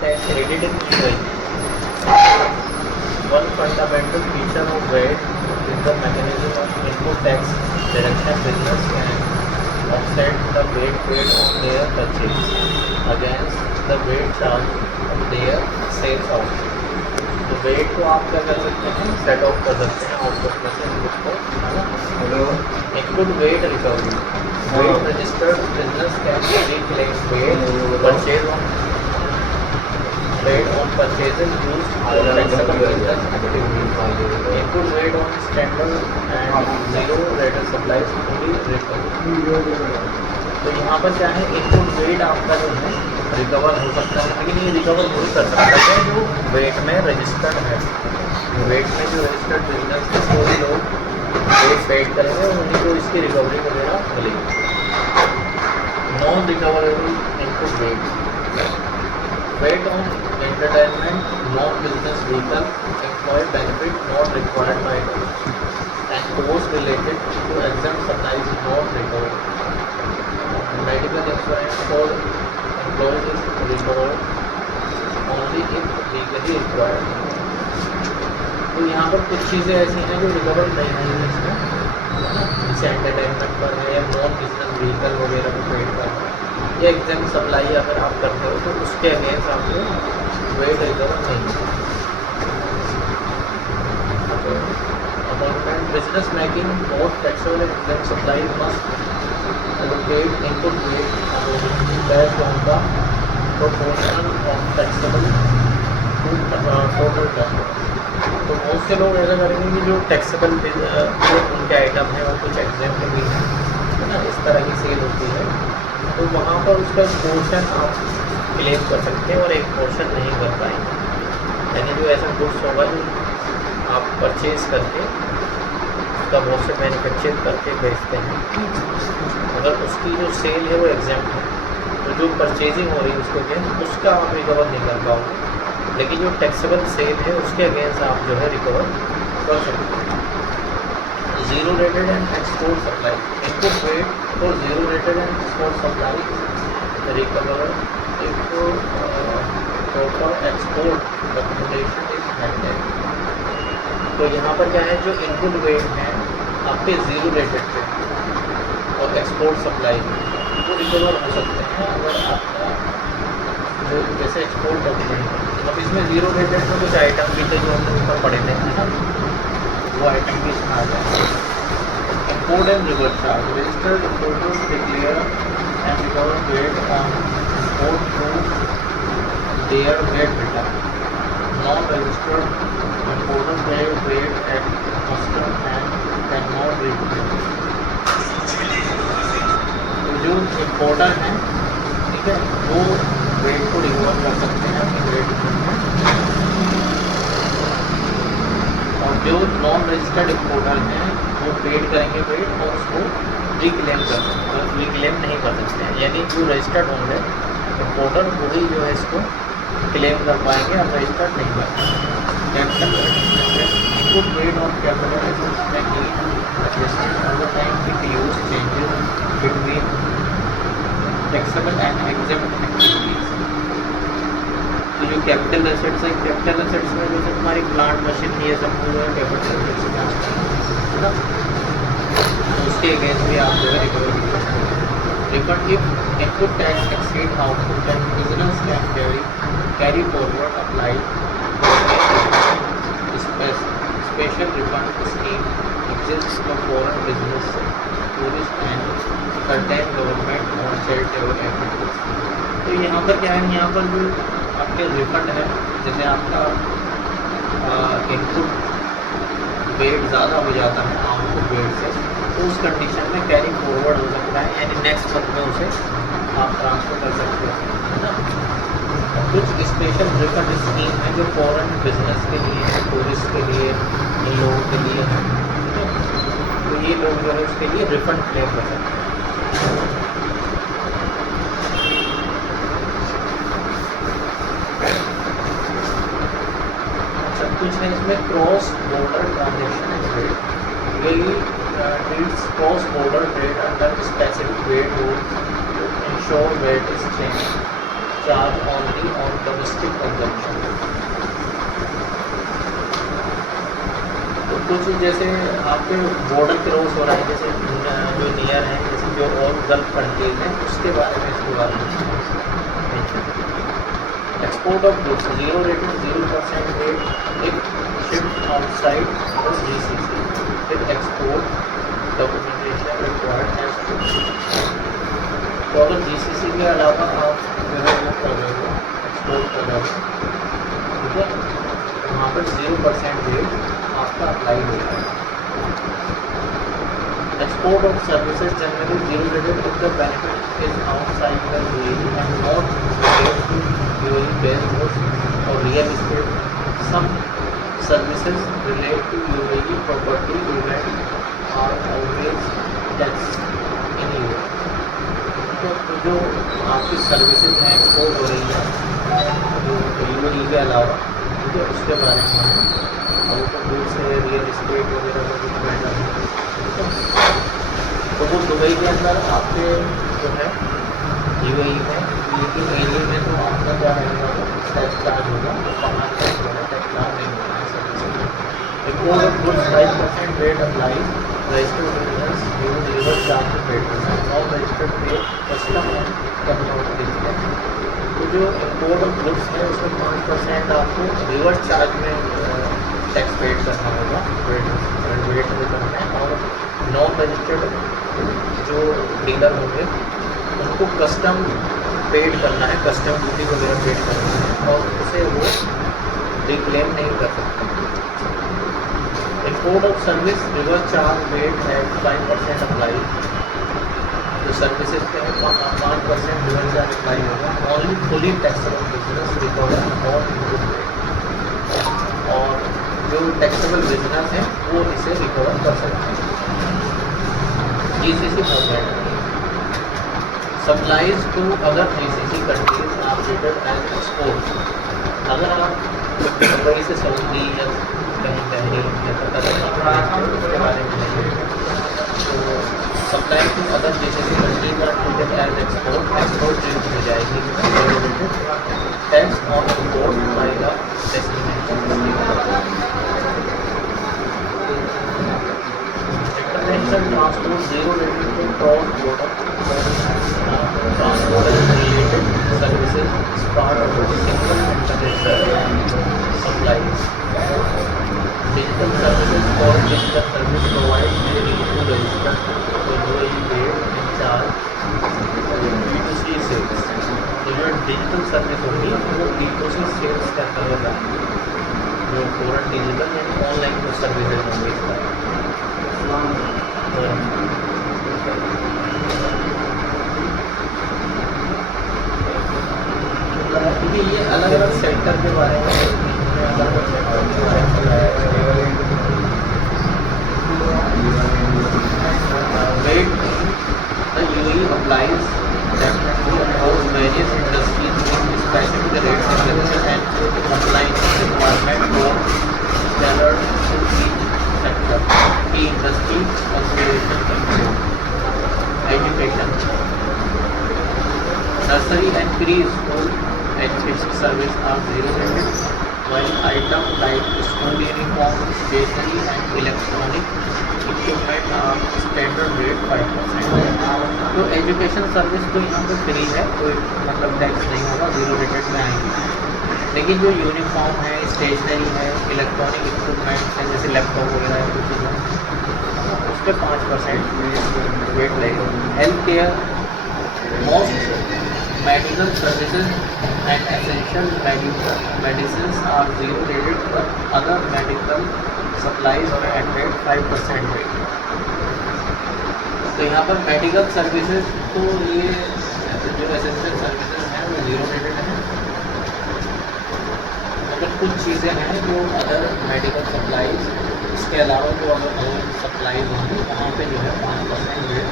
tax aided in trade. One fundamental feature of VAT is the mechanism of input tax direction. Business can offset the VAT paid on their purchase against the VAT charge on their sales output. तो wait को आप क्या कर सकते हैं, set of कर सकते हैं आउटपुट में से इनपुट को, है ना। Input VAT recovery, VAT registered business can reclaim VAT purchase on purchases used for taxable business activities. Input weight on standard and zero rated supplies to be recovered. तो यहाँ पर क्या है, इनपुट वेट आपका जो है रिकवर हो सकता है, लेकिन ये रिकवर नहीं कर सकता है जो वेट में रजिस्टर्ड है। वेट में जो रजिस्टर्ड बिजनेस है वो लोग वेट पेड करेंगे और उन्हीं को इसकी रिकवरी वगैरह मिलेगी। Non recoverable input VAT, VAT on entertainment, non-business vehicle, employee benefit not required by law, and costs related to exempt supplies not recovered. Medical insurance for employees is recovered only if legally required. तो यहाँ पर कुछ चीज़ें ऐसी हैं जो recover नहीं है इसमें, जैसे एंटरटेनमेंट पर है या नॉन बिजनेस व्हीकल वगैरह को पेड कर या एग्जाम सप्लाई अगर आप करते हो तो उसके अगेंस्ट आपको वेट रिकवर नहीं है। Appointment business making both taxable and exempt supply must allocate input weight based on the proportion of taxable to total turnover. तो बहुत से लोग ऐसा करेंगे कि जो टैक्सेबल जो उनके आइटम है और कुछ एग्जाम्पल भी है ना, इस तरह की सेल होती है, तो वहाँ पर उसका पोर्शन आप क्लेम कर सकते हैं और एक पोर्शन नहीं कर पाएंगे। यानी जो ऐसा गुड्स होगा जो आप परचेज करके उसका बहुत से मैन्युफैक्चर करके बेचते हैं, अगर उसकी जो सेल है वो एग्जाम्प्ट है तो जो परचेजिंग हो रही है उसके अगेंस्ट उसका आप रिकवर नहीं कर पाओगे, लेकिन जो टैक्सेबल सेल है उसके अगेंस्ट आप जो है रिकवर कर सकते हैं। Zero rated and export supply, input VAT for zero rated and export supply recover if proper export documentation is maintained। तो यहाँ पर क्या है, जो इनपुट वेट है आपके जीरो रेटेड पे और एक्सपोर्ट सप्लाई वो रिकवर हो सकते हैं अगर आपका जो जैसे एक्सपोर्ट डॉक्यूमेंट। अब इसमें जीरो रेटेड में कुछ आइटम भी थे जो हमने ऊपर पढ़े थे, है ना, वो आइटम भी इसमें आ जाए। Import and reverse charge, registered importers declare and recover VAT on import through their VAT return. Non-registered importers pay VAT at custom and cannot reclaim। तो जो इम्पोर्टर हैं, ठीक है, वो वेट को रिकवर कर सकते हैं अपने वेट में, और जो नॉन रजिस्टर्ड इम्पोर्टर हैं वो पेड करेंगे वेट और उसको रिक्लेम कर सकते हैं, रिक्लेम नहीं कर सकते हैं। यानी जो रजिस्टर्ड होंगे इम्पोर्टर वही जो है इसको क्लेम कर पाएंगे, अब रजिस्टर्ड नहीं कर पाएंगे। Capital input VAT on capital adjusted over time with use changes between taxable and exempt activities. तो जो कैपिटल एसेट्स है, कैपिटल एसेट्स में जैसे तुम्हारी प्लांट मशीन ये सब जो है कैपिटल एसेट्स में आता है ना, तो उसके अगेंस्ट भी आप जो है रिकवर कर सकते हैं। Refund if input tax exceed output, then business can carry forward applied special refund scheme exists for foreign business, tourist and certain government or charitable activities। तो यहाँ पर क्या है, यहाँ पर जो आपके रिफंड है, जैसे आपका इनपुट वेट ज़्यादा हो जाता है आउटपुट वेट से, तो उस कंडीशन में कैरी फॉरवर्ड हो सकता है, यानी नेक्स्ट मंथ में उसे आप ट्रांसफ़र कर सकते हो, है ना। कुछ स्पेशल रिफंड स्कीम है जो फॉरेन बिजनेस के लिए है, टूरिस्ट के लिए, इन लोगों के लिए है, तो ये लोग जो है उसके लिए रिफंड क्लेम कर सकते हैं। अच्छा, कुछ है इसमें cross border transaction rate, treats cross-border trade under specific VAT rules to ensure VAT is charged only on domestic कुछ जैसे आपके बॉर्डर क्रॉस हो रहा है, जैसे जो नियर है, जैसे जो और गल्फ कंट्रीज हैं, उसके बारे में इसके बारे में export of goods 0 rating 0% rate if shipped outside GCC with export documentation required as तो अगर GCC के अलावा आप जो है वो कर रहे हो, एक्सपोर्ट कर रहे हो, ठीक है, वहाँ पर 0% रेट आपका अप्लाई होगा। Export of services generally zero rated if the benefit is outside the UAE and not related to UAE based goods or real estate. Some services relate to UAE property event are always taxed in UAE. तो जो आपकी services हैं export हो रही है जो UAE के अलावा, ठीक है, उसके बारे में और तो गुड्स है, रियल इस्टेट वगैरह का कुछ मैटर है, तो वो दुबई के अंदर आपके जो है UAE में लेकिन एरिया में तो आपका क्या रहेगा, वो टैक्स चार्ज होगा, तो बाहर टैक्स चार्ज नहीं होगा है service. Import of goods 5% rate applies. Registered business use reverse charge rate percent. All registered pay custom and technology है। तो जो इम्पोर्ट ऑफ गुड्स है उसमें 5% आपको रिवर्स चार्ज में टैक्स पेड करना होगा, रेट में करना है, और नॉन रजिस्टर्ड जो डीलर होंगे उनको कस्टम पेड करना है, कस्टम ड्यूटी वगैरह पेड करना है, और उसे वो रिक्लेम नहीं कर सकते। Import of service reverse charge rate है 5% अप्लाई, जो सर्विसेज के हैं 5% रिवर्स चार्ज अप्लाई होगा। Only fully taxable business recover और इनपुट रेट, और जो टैक्सेबल बिजनेस है वो इसे रिकवर कर सकते हैं। GCC format supplies to other GCC countries are rated as export. अगर आप दुबई से सऊदी या कहीं बहरीन या कतर उसके बारे में तो supply to other GCC countries are rated as export, export rate हो जाएगी tax on import by the destination. International transport zero rating to cross border transport and related services is part of the single international supplies. Digital services for digital service providers may need to register for UAE paid and charge B2C sales. तो जो digital service होगी वो B2C sales का होगा, जो foreign digital यानी online जो services होंगे इसका। क्योंकि ये अलग अलग सेक्टर के बारे में VAT the UAE applies definitely across various industries with specific rates and services and applying requirement for tailored to each sector. Key industry consideration include education, nursery and preschool education service are zero rated, while items like school uniform, stationery and electronic equipment are standard rate 5%. तो education service तो यहाँ पे free है, कोई मतलब tax नहीं होगा, zero rated में आएंगी। लेकिन जो यूनिफॉर्म है, स्टेशनरी है, इलेक्ट्रॉनिक इक्विपमेंट्स है जैसे लैपटॉप वगैरह है कुछ चीज़ें, उस पर 5% वेट लगेगा। Health care most medical services and essential medicine are zero rated, but other medical supplies में एट रेट 5% रेट। तो यहाँ पर मेडिकल सर्विसेज तो ये जो एसेंशियल सर्विसेज हैं वो जीरो रेटेड हैं, मगर कुछ चीज़ें हैं जो अदर मेडिकल सप्लाईज, इसके अलावा जो अगर सप्लाईज होंगी वहाँ पे जो है 5% रेट